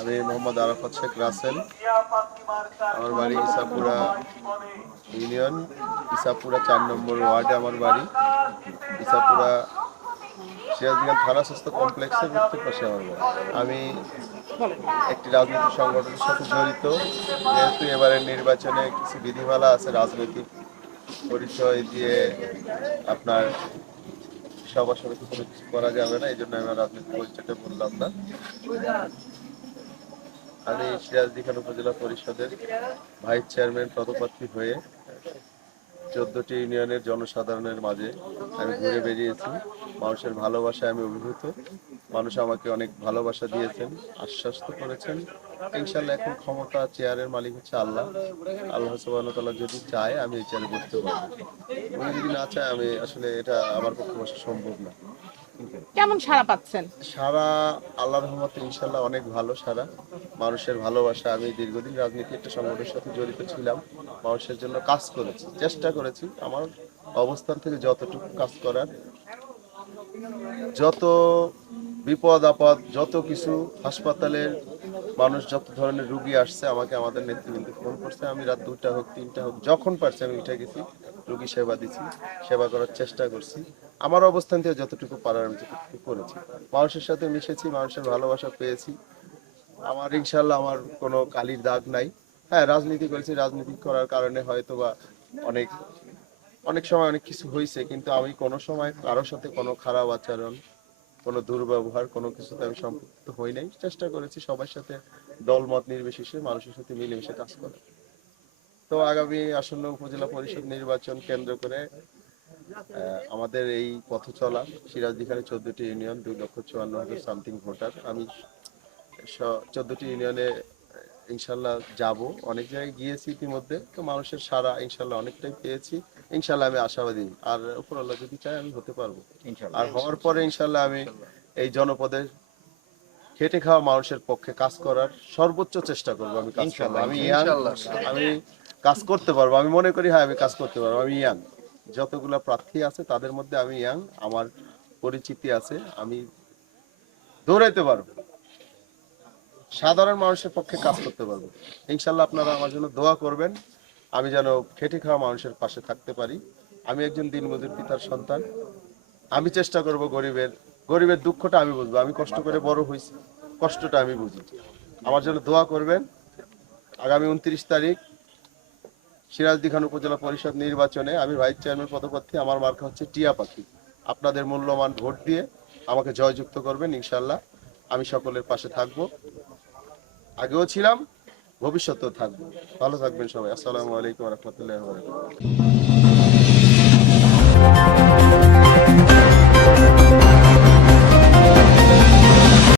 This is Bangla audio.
আমি মোহাম্মদ আরাফাত শেখ রাসেল। আমার বাড়ি ইসাপুরা ইউনিয়ন, ইসাপুরা 4 নম্বর ওয়ার্ডে আমার বাড়ি। ইসাপুরা সিরাজদিঘান থানা স্বাস্থ্য কমপ্লেক্সের উত্তর পাশে আমার বাড়ি। আমি একটি রাজনৈতিক সংগঠনের সাথে জড়িত, যেহেতু এবারের নির্বাচনে কিছু বিধিমালা আছে, রাজনৈতিক পরিচয় দিয়ে আপনার সভা সমিতি কোনো কিছু করা যাবে না, এই জন্য আমি রাজনৈতিক পরিচয়টা বললাম না। আমি সিরাজদিঘান উপজেলা পরিষদের ভাইস চেয়ারম্যান পদপ্রার্থী হয়ে 14টি ইউনিয়নের জনসাধারণের মাঝে আমি ঘুরে বেরিয়েছি। মানুষের ভালোবাসায় আমি অভিভূত। মানুষ আমাকে অনেক ভালোবাসা দিয়েছেন, আশ্বস্ত করেছেন। ইনশাল্লাহ এখন ক্ষমতা চেয়ারের মালিক হচ্ছে আল্লাহ। আল্লাহ সুবহানাহু ওয়া তাআলা যদি চায় আমি এই চেয়ারে বসতে পারবো, উনি যদি না চায় আমি আসলে এটা আমার পক্ষে বসা সম্ভব না। কেমন সাড়া পাচ্ছেন? সারা আল্লাহর রহমতে ইনশাল্লাহ অনেক ভালো সারা, মানুষের ভালোবাসা। আমি দীর্ঘদিন রাজনীতি একটা সংগঠনের সাথে জড়িত ছিলাম, মানুষের জন্য কাজ করেছি, চেষ্টা করেছি আমার অবস্থান থেকে যতটুকু কাজ করার। যত বিপদ আপদ, যত কিছু হাসপাতালের মানুষ, যত ধরনের রুগী আসছে, আমাকে আমাদের নেতৃবৃন্দ ফোন করছে, আমি রাত 2টা হোক 3টা হোক যখন পারছি আমি উঠে গেছি, রুগী সেবা দিচ্ছি, সেবা করার চেষ্টা করছি। আমার অবস্থান থেকে যতটুকু পারার আমি যতটুকু করেছি, মানুষের সাথে মিশেছি, মানুষের ভালোবাসা পেয়েছি। আমার ইনশাল্লাহ আমার কোনো কালির দাগ নাই। হ্যাঁ, রাজনীতি করেছি, রাজনীতি করার কারণে হয়তো বা অনেক অনেক সময় অনেক কিছু হয়েছে, কিন্তু আমি কোনো সময় কারোর সাথে কোনো খারাপ আচরণ, কোনো দুর্ব্যবহার, কোনো কিছুতে আমি সম্পৃক্ত হই নাই। চেষ্টা করেছি সবার সাথে দলমত নির্বিশেষে মানুষের সাথে মিলেমিশে কাজ করার। তো আগামী আসন্ন উপজেলা পরিষদ নির্বাচন কেন্দ্র করে আমাদের এই পথ চলা, সিরাজদিঘানে 14টি ইউনিয়ন, 2,54,000 সামথিং ভোটার। আমি 14টি ইউনিয়নে ইনশাল্লাহ যাব, অনেক জায়গায় গিয়েছি ইতিমধ্যে, তো মানুষের সারা ইনশাল্লাহ অনেকটাই পেয়েছি। ইনশাল্লাহ আমি আশাবাদী, আর উপরওয়ালা যদি চায় আমি হতে পারবো। আর হওয়ার পরে ইনশাল্লাহ আমি এই জনপদের খেটে খাওয়া মানুষের পক্ষে কাজ করার সর্বোচ্চ চেষ্টা করবো। আমি কাজ করবো, আমি ইয়াং, আমি কাজ করতে পারবো, আমি মনে করি হ্যাঁ আমি কাজ করতে পারবো। আমি ইয়াং, যতগুলা প্রার্থী আছে তাদের মধ্যে আমি ইয়াং, আমার পরিচিতি আছে, আমি দৌড়াইতে পারবো, সাধারণ মানুষের পক্ষে কাজ করতে পারবো। ইনশাল্লাহ আপনারা আমার জন্য দোয়া করবেন, আমি যেন খেটে খাওয়া মানুষের পাশে থাকতে পারি। আমি একজন দিনমজুর পিতার সন্তান, আমি চেষ্টা করব গরিবের দুঃখটা আমি বুঝবো। আমি কষ্ট করে বড় হয়েছি, কষ্টটা আমি বুঝি। আমার জন্য দোয়া করবেন। আগামী 29 তারিখ সিরাজদিঘান উপজেলা পরিষদ নির্বাচনে আমি ভাইস চেয়ারম্যান পদপ্রার্থী, আমার মার্কা হচ্ছে টিয়া পাখি। আপনাদের মূল্যবান ভোট দিয়ে আমাকে জয়যুক্ত করবেন। ইনশাল্লাহ আমি সকলের পাশে থাকবো, আগেও ছিলাম, ভবিষ্যতেও থাকবো। ভালো থাকবেন সবাই। আসসালামু আলাইকুম ওয়া রাহমাতুল্লাহি ওয়া বারাকাতুহু।